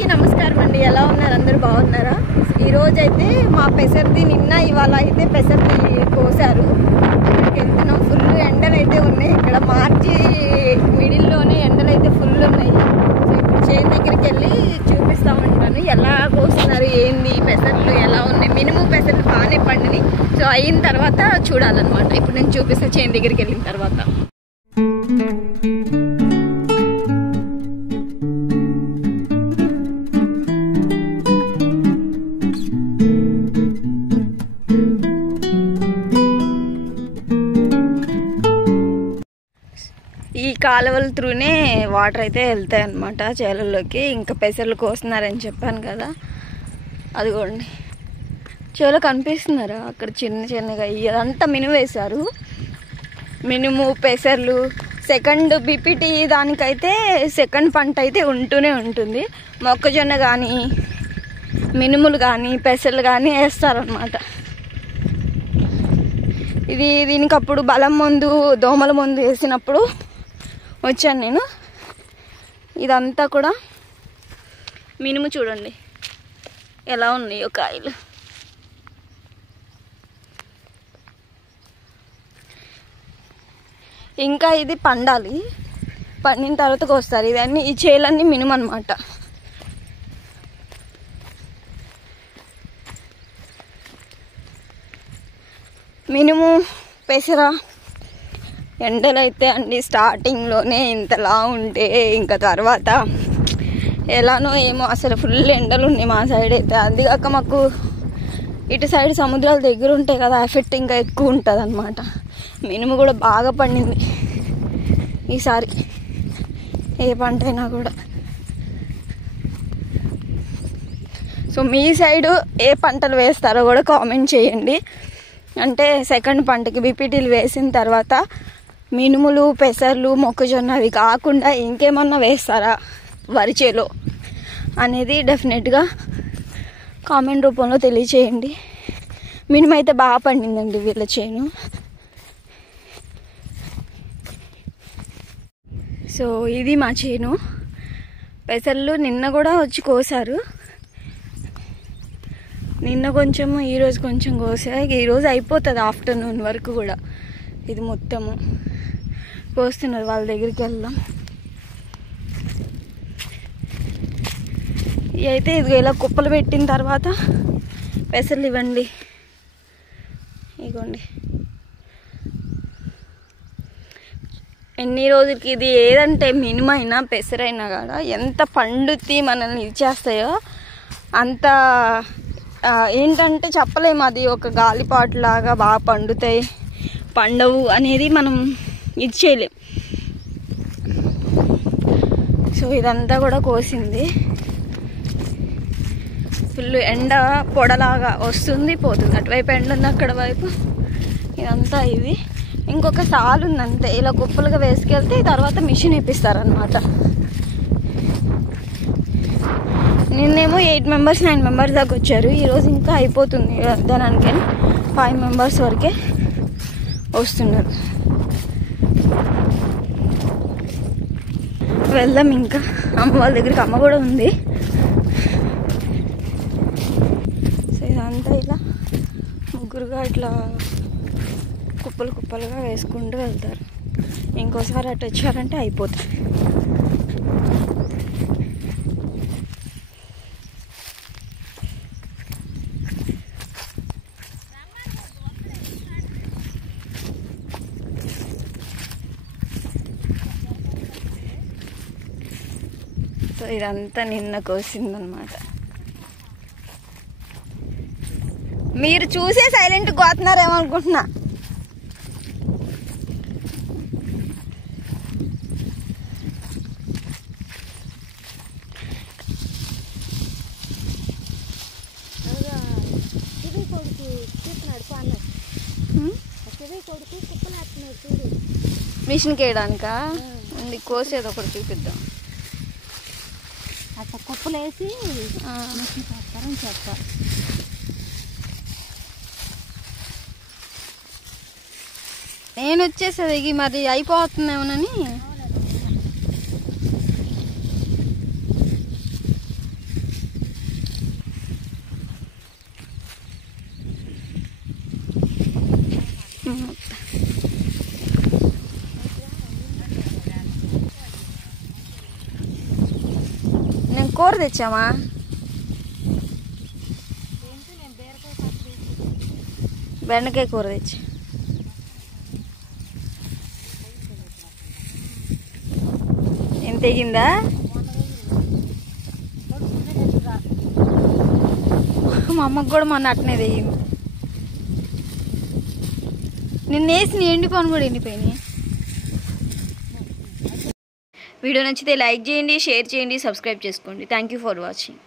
అందరికీ నమస్కారం అండి. ఎలా ఉన్నారు? అందరూ బాగున్నారా? ఈరోజు అయితే మా పెసర్ది నిన్న ఇవాళ అయితే పెసర్ది కోసారు. అక్కడికి వెళ్తున్నాం. ఫుల్ ఎండలు అయితే ఉన్నాయి. ఇక్కడ మార్చి మిడిల్లోనే ఎండలు అయితే ఫుల్ ఉన్నాయి. సో ఇప్పుడు చేను దగ్గరికి వెళ్ళి చూపిస్తామంటున్నాను ఎలా కోస్తున్నారు, ఏంది, పెసర్లు ఎలా ఉన్నాయి. మినిమం పెసర్లు బాగానే పండినాయి. సో అయిన తర్వాత చూడాలన్నమాట. ఇప్పుడు నేను చూపిస్తాను చేను దగ్గరికి వెళ్ళిన తర్వాత. ఈ కాలువల త్రూనే వాటర్ అయితే వెళ్తాయి అన్నమాట చేలల్లోకి. ఇంకా పెసర్లు కోస్తున్నారని చెప్పాను కదా, అదిగోండి చేలో కనిపిస్తున్నారా అక్కడ చిన్న చిన్నగా. ఇదంతా మినుము వేశారు. మినుము, పెసర్లు, సెకండ్ బీపీటీ దానికైతే సెకండ్ పంట అయితే ఉంటూనే ఉంటుంది. మొక్కజొన్న కానీ, మినుములు కానీ, పెసర్లు కానీ వేస్తారనమాట. దీనికి అప్పుడు బలం మందు, దోమల మందు వేసినప్పుడు వచ్చాను నేను. ఇదంతా కూడా మినుము చూడండి ఎలా ఉన్నాయో కాయలు. ఇంకా ఇది పండాలి. పండిన తర్వాత కోస్తారు. ఇదన్నీ ఈ చేలన్నీ మినుము అనమాట. మినుము, పెసర ఎండలైతే అండి స్టార్టింగ్లోనే ఇంతలా ఉంటే ఇంకా తర్వాత ఎలానో ఏమో అసలు ఫుల్ ఎండలు ఉన్నాయి మా సైడ్ అయితే. అందుకాక మాకు ఇటు సైడ్ సముద్రాల దగ్గర ఉంటాయి కదా, ఎఫెక్ట్ ఇంకా ఎక్కువ ఉంటుంది అనమాట. మినుము కూడా బాగా పండింది ఈసారి, ఏ పంట అయినా కూడా. సో మీ సైడు ఏ పంటలు వేస్తారో కూడా కామెంట్ చేయండి. అంటే సెకండ్ పంటకి బీపీటీలు వేసిన తర్వాత మినుములు, పెసర్లు, మొక్కజొన్న అవి కాకుండా ఇంకేమన్నా వేస్తారా వరి చేలో అనేది డెఫినెట్గా కామెంట్ రూపంలో తెలియచేయండి. మినుము అయితే బాగా పండిందండి వీళ్ళ చేను. సో ఇది మా చేను. పెసర్లు నిన్న కూడా వచ్చి కోసారు. నిన్న కొంచెము, ఈరోజు కొంచెం కోసా. ఈరోజు అయిపోతుంది ఆఫ్టర్నూన్ వరకు కూడా. ఇది మొత్తము కోస్తున్నారు. వాళ్ళ దగ్గరికి వెళ్దాం. ఇవి అయితే ఇది ఇలా కుప్పలు పెట్టిన తర్వాత పెసర్లు ఇవ్వండి, ఇగోండి. ఎన్ని రోజులకి ఇది ఏదంటే మినుమైనా పెసరైనా కూడా ఎంత పండుతి మనల్ని ఇచ్చేస్తాయో అంత ఏంటంటే చెప్పలేము. అది ఒక గాలిపాటు లాగా బాగా పండుతాయి, పండవు అనేది మనం ఇది చేయలేం. సో ఇదంతా కూడా కోసింది. ఫుల్ ఎండ పొడలాగా వస్తుంది, పోతుంది. అటువైపు ఎండ ఉంది, అక్కడ వైపు ఇదంతా ఇది. ఇంకొక సాలు ఉంది అంతే. ఇలా కుప్పలుగా వేసుకెళ్తే తర్వాత మిషన్ వేపిస్తారనమాట. నిన్నేమో 8 మెంబర్స్ 9 మెంబర్స్ దాకా వచ్చారు. ఈరోజు ఇంకా అయిపోతుంది దానికి 5 మెంబర్స్ వరకే వస్తున్నారు. వెళ్దాం ఇంకా అమ్మ వాళ్ళ దగ్గరికి. అమ్మ కూడా ఉంది. సో ఇదంతా ఇలా ముగ్గురుగా ఇట్లా కుప్పలు కుప్పలుగా వేసుకుంటూ వెళ్తారు. ఇంకోసారి అటు వచ్చారంటే అయిపోతుంది. సో ఇదంతా నిన్న కోసిందనమాట. మీరు చూసే సైలెంట్ కోతున్నారేమో అనుకుంటున్నా. మిషన్కి వేయడానికా ఉంది. కోసేది ఒకటి చూపిద్దాం. అట్లా కుప్పలు వేసి మిషన్ చేస్తారని చెప్తారు. నేను వచ్చేసేది మరి అయిపోతుందేమోనని. కూర తెచ్చామా? బెండకాయ కూర తెచ్చి. ఎంత తెగిందా? మా అమ్మకు కూడా మొన్న అట్నే తెగింది. నిన్న వేసిన ఎండిపోను కూడా ఎండిపోయినాయి. వీడియో నచ్చితే లైక్ చేయండి, షేర్ చేయండి, సబ్స్క్రైబ్ చేసుకోండి. Thank you for watching.